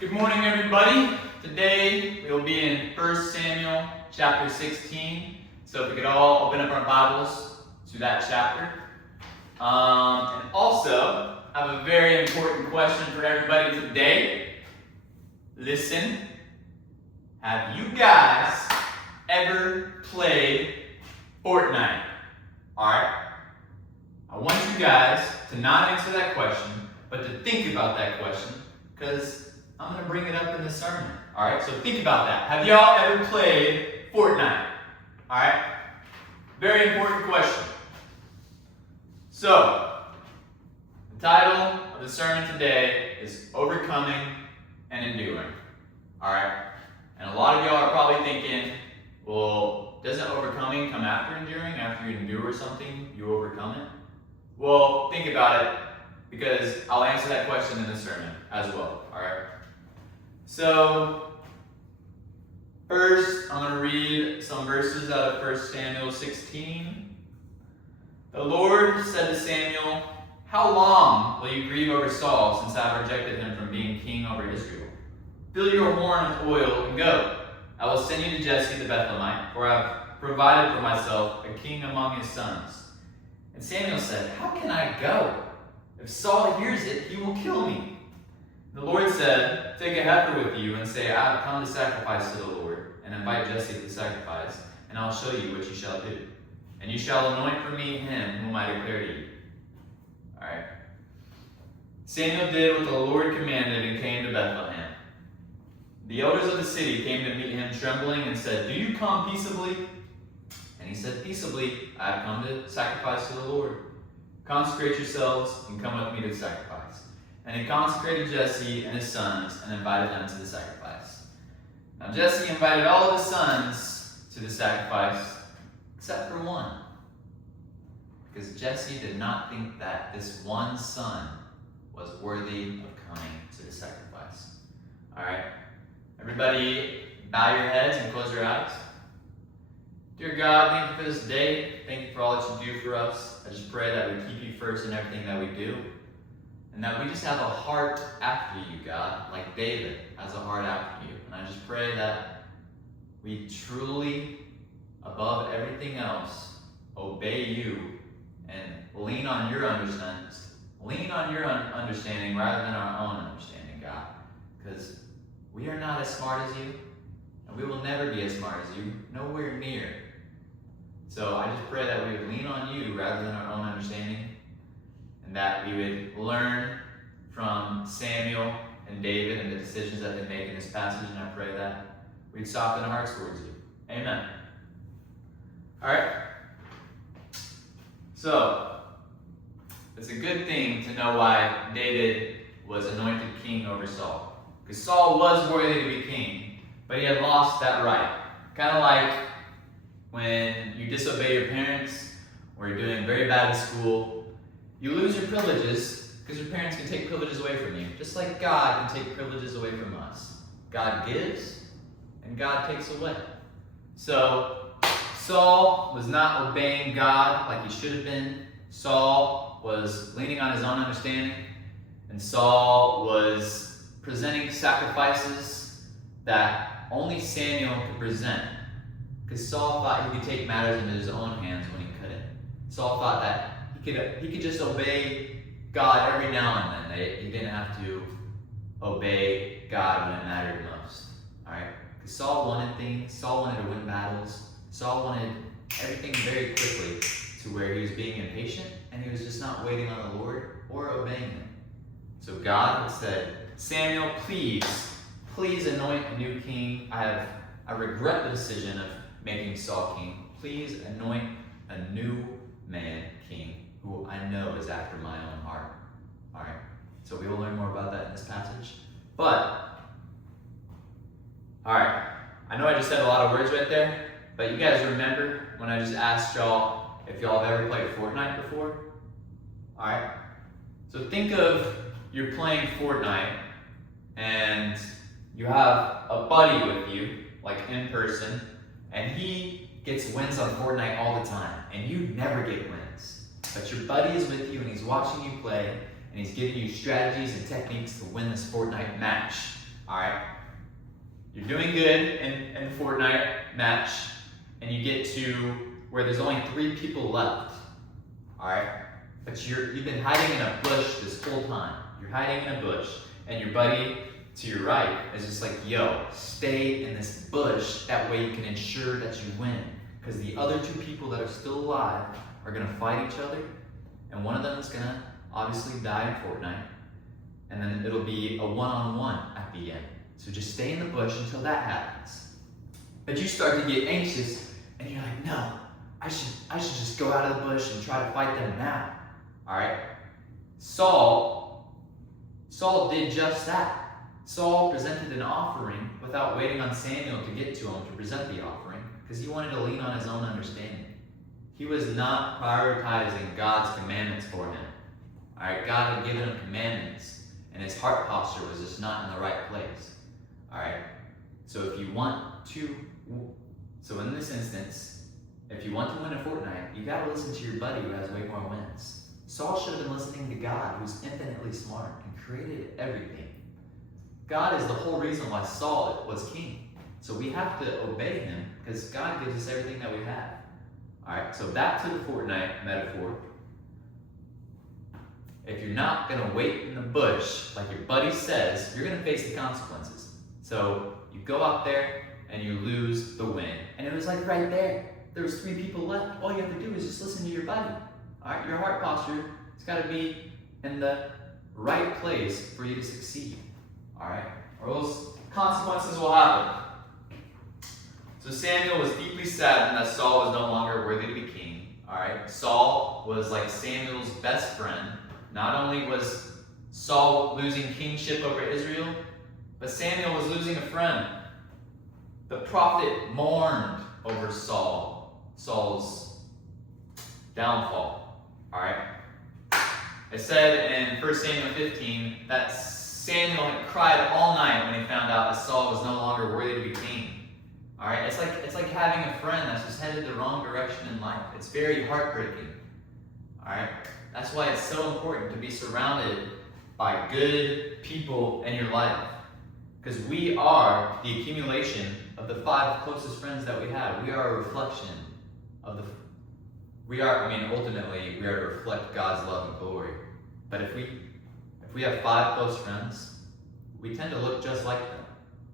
Good morning, everybody. Today we'll be in 1 Samuel chapter 16. So if we could all open up our Bibles to that chapter. And also, I have a very important question for everybody today. Listen. Have you guys ever played Fortnite? Alright? I want you guys to not answer that question, but to think about that question, because I'm going to bring it up in the sermon. Alright, so think about that. Have y'all ever played Fortnite? Alright? Very important question. So, the title of the sermon today is Overcoming and Enduring. Alright? And a lot of y'all are probably thinking, well, doesn't overcoming come after enduring? After you endure something, you overcome it? Well, think about it, because I'll answer that question in the sermon as well. Alright? So, first, I'm going to read some verses out of 1 Samuel 16. The Lord said to Samuel, "How long will you grieve over Saul, since I have rejected him from being king over Israel? Fill your horn with oil and go. I will send you to Jesse the Bethlehemite, for I have provided for myself a king among his sons." And Samuel said, "How can I go? If Saul hears it, he will kill me." The Lord said, "Take a heifer with you and say, I have come to sacrifice to the Lord, and invite Jesse to the sacrifice, and I'll show you what you shall do. And you shall anoint for me him whom I declare to you." Alright. Samuel did what the Lord commanded and came to Bethlehem. The elders of the city came to meet him trembling and said, "Do you come peaceably?" And he said, "Peaceably, I have come to sacrifice to the Lord. Consecrate yourselves and come with me to the sacrifice." And he consecrated Jesse and his sons and invited them to the sacrifice. Now Jesse invited all of his sons to the sacrifice, except for one. Because Jesse did not think that this one son was worthy of coming to the sacrifice. Alright? Everybody bow your heads and close your eyes. Dear God, thank you for this day. Thank you for all that you do for us. I just pray that we keep you first in everything that we do. And that we just have a heart after you, God, like David has a heart after you. And I just pray that we truly, above everything else, obey you and lean on your understanding. Lean on your understanding rather than our own understanding, God. Because we are not as smart as you, and we will never be as smart as you, nowhere near. So I just pray that we would lean on you rather than our own understanding, and that we would learn from Samuel and David and the decisions that they make in this passage, and I pray that we'd soften our hearts towards you. Amen. Alright? So, it's a good thing to know why David was anointed king over Saul. Because Saul was worthy to be king, but he had lost that right. Kind of like when you disobey your parents, or you're doing very bad in school, you lose your privileges because your parents can take privileges away from you. Just like God can take privileges away from us. God gives, and God takes away. So, Saul was not obeying God like he should have been. Saul was leaning on his own understanding. And Saul was presenting sacrifices that only Samuel could present. Because Saul thought he could take matters into his own hands when he couldn't. Saul thought that he could just obey God every now and then. He didn't have to obey God when it mattered most. Alright? Because Saul wanted things. Saul wanted to win battles. Saul wanted everything very quickly to where he was being impatient and he was just not waiting on the Lord or obeying him. So God had said, "Samuel, please anoint a new king. I regret the decision of making Saul king. Please anoint a new man king who I know is after my own heart." Alright, so we will learn more about that in this passage. But, alright, I know I just said a lot of words right there, but you guys remember when I just asked y'all if y'all have ever played Fortnite before? Alright, so think of you're playing Fortnite and you have a buddy with you, like in person, and he gets wins on Fortnite all the time, and you never get wins. But your buddy is with you and he's watching you play, and he's giving you strategies and techniques to win this Fortnite match. Alright? You're doing good in the Fortnite match, and you get to where there's only 3 people left. Alright? But you've been hiding in a bush this whole time. You're hiding in a bush, and your buddy to your right is just like, yo, stay in this bush, that way you can ensure that you win. Because the other 2 people that are still alive are gonna fight each other, and one of them is gonna obviously die in Fortnite, and then it'll be a one-on-one at the end. So just stay in the bush until that happens. But you start to get anxious, and you're like, no, I should just go out of the bush and try to fight them now. Alright? Saul did just that. Saul presented an offering without waiting on Samuel to get to him to present the offering, because he wanted to lean on his own understanding. He was not prioritizing God's commandments for him. Alright, God had given him commandments, and his heart posture was just not in the right place. Alright, so in this instance, if you want to win a Fortnite, you gotta listen to your buddy who has way more wins. Saul should have been listening to God, who's infinitely smart and created everything. God is the whole reason why Saul was king. So we have to obey him, because God gives us everything that we have. Alright, so back to the Fortnite metaphor. If you're not going to wait in the bush, like your buddy says, you're going to face the consequences. So you go out there and you lose the win. And it was like right there. There was 3 people left. All you have to do is just listen to your buddy. Alright, your heart posture has got to be in the right place for you to succeed. Alright, or those consequences will happen. So Samuel was deeply saddened that Saul was no longer worthy to be king. Alright, Saul was like Samuel's best friend. Not only was Saul losing kingship over Israel, but Samuel was losing a friend. The prophet mourned over Saul's downfall. Alright? It said in 1 Samuel 15 that Samuel had cried all night when he found out that Saul was no longer worthy to be king. Alright? It's like having a friend that's just headed the wrong direction in life. It's very heartbreaking. Alright? That's why it's so important to be surrounded by good people in your life. Because we are the accumulation of the 5 closest friends that we have. We are a reflection of ultimately, we are to reflect God's love and glory. But if we have 5 close friends, we tend to look just like them.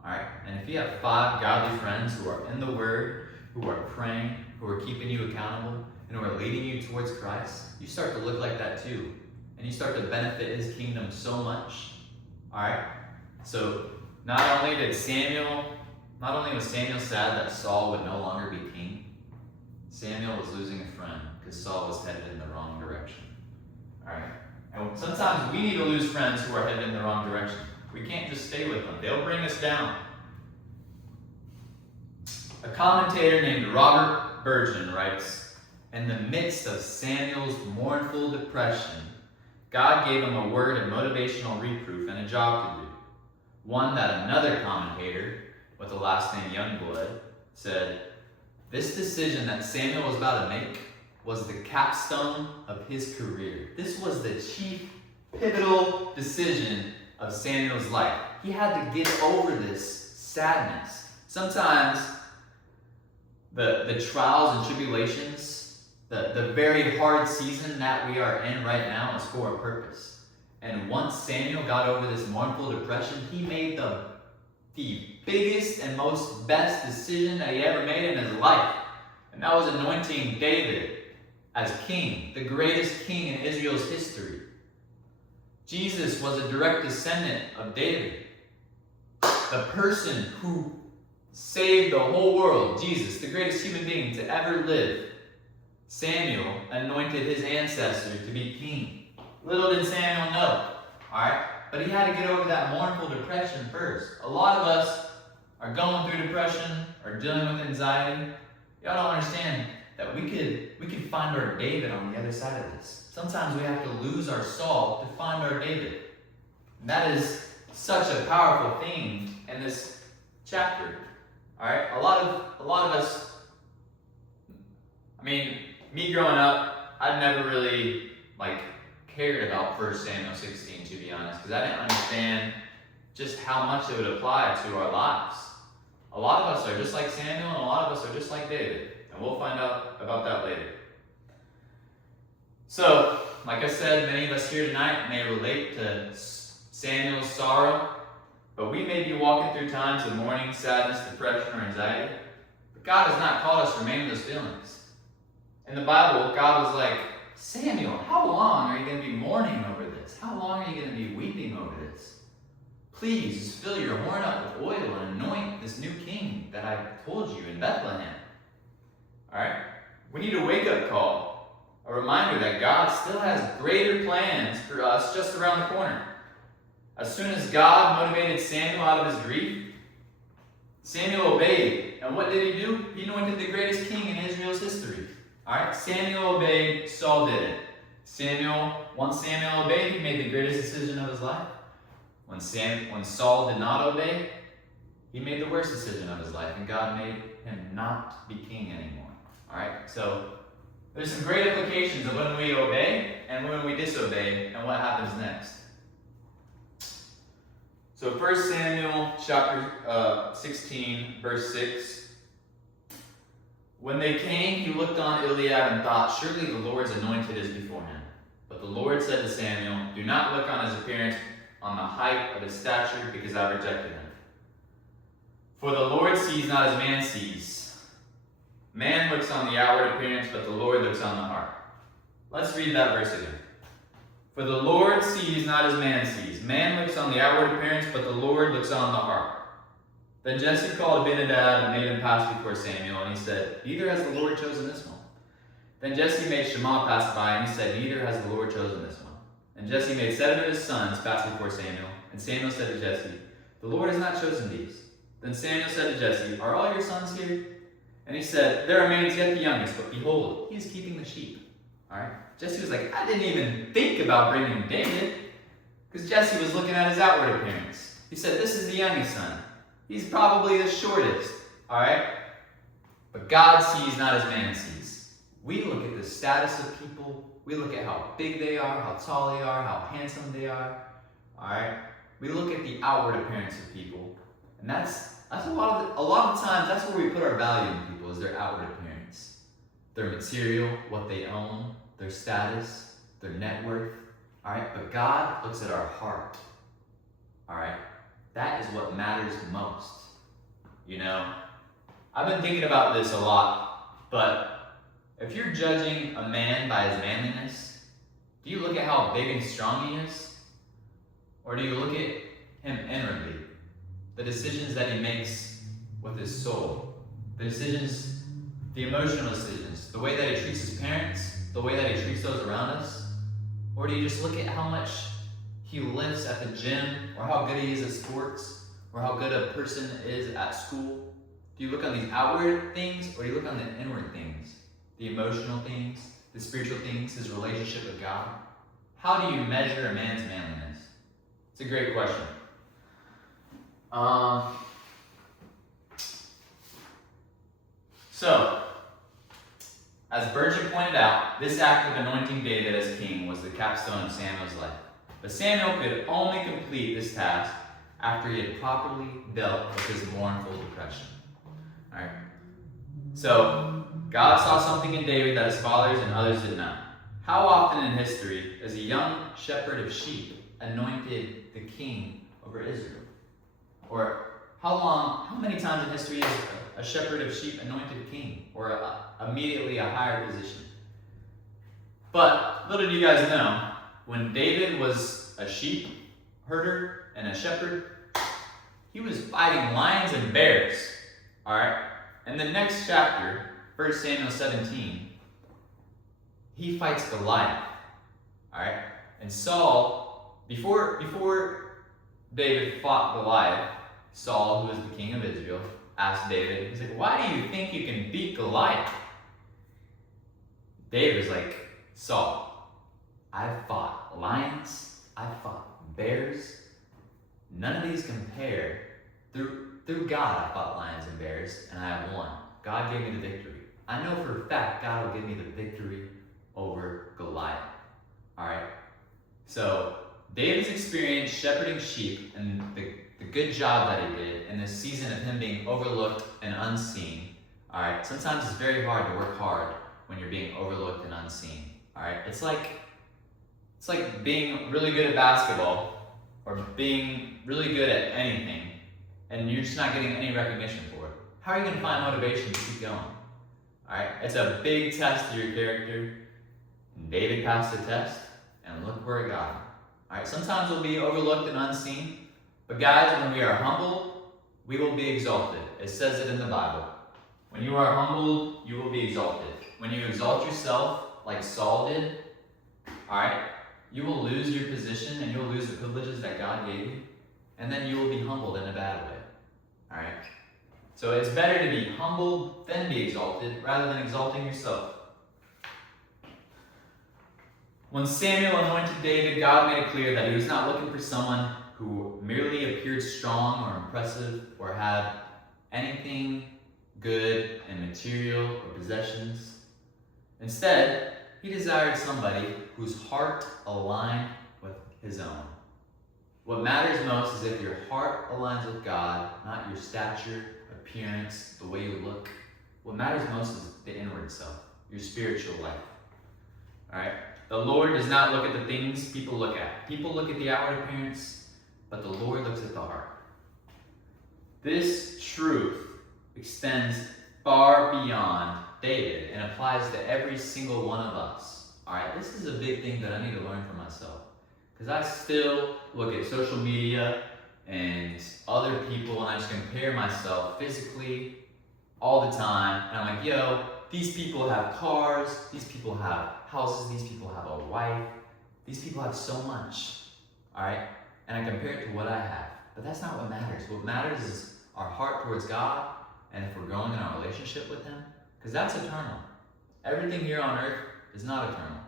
Alright? And if you have 5 godly friends who are in the Word, who are praying, who are keeping you accountable, and who are leading you towards Christ, you start to look like that too. And you start to benefit his kingdom so much. Alright? So, not only was Samuel sad that Saul would no longer be king, Samuel was losing a friend because Saul was headed in the wrong direction. Alright? And sometimes we need to lose friends who are headed in the wrong direction. We can't just stay with them. They'll bring us down. A commentator named Robert Burgeon writes, in the midst of Samuel's mournful depression, God gave him a word of motivational reproof and a job to do. One that another commentator, with the last name Youngblood, said, this decision that Samuel was about to make was the capstone of his career. This was the chief pivotal decision of Samuel's life. He had to get over this sadness. Sometimes the trials and tribulations, the very hard season that we are in right now is for a purpose. And once Samuel got over this mournful depression, he made the biggest and most best decision that he ever made in his life. And that was anointing David as king, the greatest king in Israel's history. Jesus was a direct descendant of David. The person who saved the whole world, Jesus, the greatest human being to ever live. Samuel anointed his ancestor to be king. Little did Samuel know, alright? But he had to get over that mournful depression first. A lot of us are going through depression or dealing with anxiety. Y'all don't understand that we could find our David on the other side of this. Sometimes we have to lose our Saul to find our David. And that is such a powerful thing in this chapter. Alright? A lot of us, me growing up, I'd never really cared about 1 Samuel 16, to be honest, because I didn't understand just how much it would apply to our lives. A lot of us are just like Samuel, and a lot of us are just like David. And we'll find out about that later. So, like I said, many of us here tonight may relate to Samuel's sorrow, but we may be walking through times of mourning, sadness, depression, or anxiety. But God has not called us to remain in those feelings. In the Bible, God was like, Samuel, how long are you going to be mourning over this? How long are you going to be weeping over this? Please, just fill your horn up with oil and anoint this new king that I told you in Bethlehem. Alright? We need a wake-up call. A reminder that God still has greater plans for us just around the corner. As soon as God motivated Samuel out of his grief, Samuel obeyed. And what did he do? He anointed the greatest king in Israel's history. Alright? Samuel obeyed, Saul didn't. Once Samuel obeyed, he made the greatest decision of his life. When Saul did not obey, he made the worst decision of his life, and God made him not be king anymore. Alright? So, there's some great implications of when we obey and when we disobey, and what happens next. So 1 Samuel chapter 16, verse 6. When they came, he looked on Eliab and thought, surely the Lord's anointed is before him. But the Lord said to Samuel, do not look on his appearance, on the height of his stature, because I rejected him. For the Lord sees not as man sees. Man looks on the outward appearance, but the Lord looks on the heart. Let's read that verse again. For the Lord sees not as man sees. Man looks on the outward appearance, but the Lord looks on the heart. Then Jesse called Abinadab and made him pass before Samuel, and he said, neither has the Lord chosen this one. Then Jesse made Shammah pass by, and he said, neither has the Lord chosen this one. And Jesse made 7 of his sons pass before Samuel, and Samuel said to Jesse, the Lord has not chosen these. Then Samuel said to Jesse, are all your sons here? And he said, there remains yet the youngest, but behold, he is keeping the sheep. Alright? Jesse was like, I didn't even think about bringing David, because Jesse was looking at his outward appearance. He said, this is the youngest son. He's probably the shortest. Alright? But God sees not as man sees. We look at the status of people. We look at how big they are, how tall they are, how handsome they are. Alright? We look at the outward appearance of people. And that's a lot of times that's where we put our value in people, is their outward appearance. Their material, what they own, their status, their net worth. Alright? But God looks at our heart. Alright? That is what matters most. You know? I've been thinking about this a lot, but if you're judging a man by his manliness, do you look at how big and strong he is? Or do you look at him inwardly? The decisions that he makes with his soul. The decisions, the emotional decisions. The way that he treats his parents. The way that he treats those around us. Or do you just look at how much he lifts at the gym? Or how good he is at sports? Or how good a person is at school? Do you look on these outward things? Or do you look on the inward things? The emotional things, the spiritual things, his relationship with God? How do you measure a man's manliness? It's a great question. So, as Bergen pointed out, this act of anointing David as king was the capstone of Samuel's life. But Samuel could only complete this task after he had properly dealt with his mournful depression. Alright? So, God saw something in David that his fathers and others did not. How often in history is a young shepherd of sheep anointed the king over Israel? Or how many times in history is a shepherd of sheep anointed king? Or immediately a higher position? But little do you guys know, when David was a sheep herder and a shepherd, he was fighting lions and bears. Alright? In the next chapter, 1 Samuel 17, he fights Goliath. Alright? And Saul, before David fought Goliath, Saul, who was the king of Israel, asked David, he's like, why do you think you can beat Goliath? David was like, Saul, I've fought lions, I've fought bears. None of these compare. Through God I fought lions and bears, and I have won. God gave me the victory. I know for a fact God will give me the victory over Goliath. Alright? So, David's experience shepherding sheep and the good job that he did, in this season of him being overlooked and unseen. All right, sometimes it's very hard to work hard when you're being overlooked and unseen. All right, it's like being really good at basketball or being really good at anything, and you're just not getting any recognition for it. How are you going to find motivation to keep going? All right, it's a big test of your character. And David passed the test, and look where it got him. All right, sometimes we'll be overlooked and unseen, but guys, when we are humbled, we will be exalted. It says it in the Bible. When you are humbled, you will be exalted. When you exalt yourself, like Saul did, all right, you will lose your position and you will lose the privileges that God gave you, and then you will be humbled in a bad way. All right. So it's better to be humbled than be exalted, rather than exalting yourself. When Samuel anointed David, God made it clear that he was not looking for someone who merely appeared strong or impressive or had anything good and material or possessions. Instead, he desired somebody whose heart aligned with his own. What matters most is if your heart aligns with God, not your stature, appearance, the way you look. What matters most is the inward self, your spiritual life. All right? The Lord does not look at the things people look at. People look at the outward appearance, but the Lord looks at the heart. This truth extends far beyond David and applies to every single one of us. All right, this is a big thing that I need to learn for myself, because I still look at social media and other people and I just compare myself physically all the time, and I'm like, yo, these people have cars, these people have houses, these people have a wife, these people have so much, all right? And I compare it to what I have. But that's not what matters. What matters is our heart towards God, and if we're growing in our relationship with Him, because that's eternal. Everything here on earth is not eternal.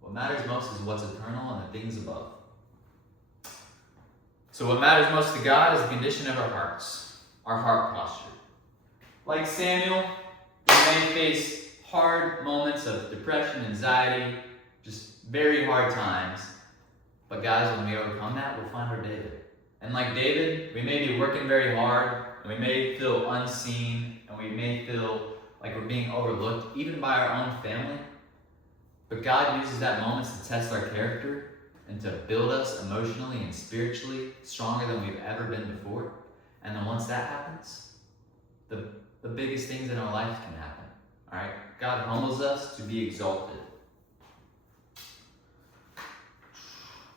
What matters most is what's eternal and the things above. So what matters most to God is the condition of our hearts, our heart posture. Like Samuel, we may face hard moments of depression, anxiety, just very hard times. But guys, when we overcome that, we'll find our David. And like David, we may be working very hard, and we may feel unseen, and we may feel like we're being overlooked, even by our own family. But God uses that moments to test our character and to build us emotionally and spiritually stronger than we've ever been before. And then once that happens, the biggest things in our life can happen. All right? God humbles us to be exalted.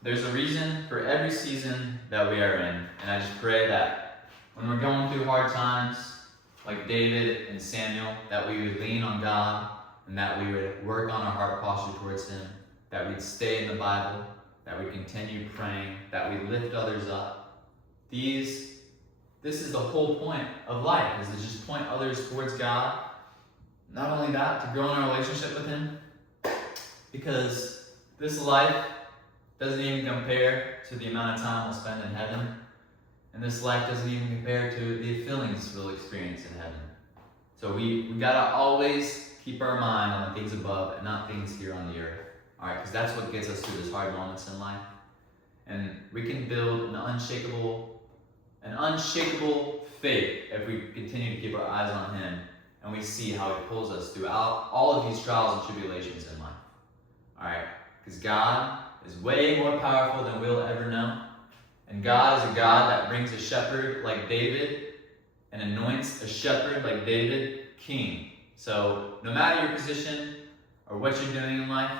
There's a reason for every season that we are in, and I just pray that when we're going through hard times, like David and Samuel, that we would lean on God, and that we would work on our heart posture towards Him, that we'd stay in the Bible, that we continue praying, that we lift others up. This is the whole point of life, is to just point others towards God. Not only that, to grow in our relationship with Him, because this life doesn't even compare to the amount of time we'll spend in heaven. And this life doesn't even compare to the feelings we'll experience in heaven. So we gotta always keep our mind on the things above and not things here on the earth. All right, because that's what gets us through those hard moments in life. And we can build an unshakable faith if we continue to keep our eyes on Him and we see how He pulls us throughout all of these trials and tribulations in life. All right, because God is way more powerful than we'll ever know. And God is a God that brings a shepherd like David and anoints a shepherd like David king. So no matter your position or what you're doing in life,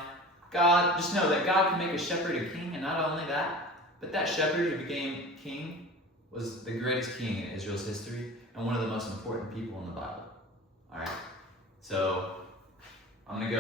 God, just know that God can make a shepherd a king, and not only that, but that shepherd who became king was the greatest king in Israel's history and one of the most important people in the Bible. All right, so I'm going to go.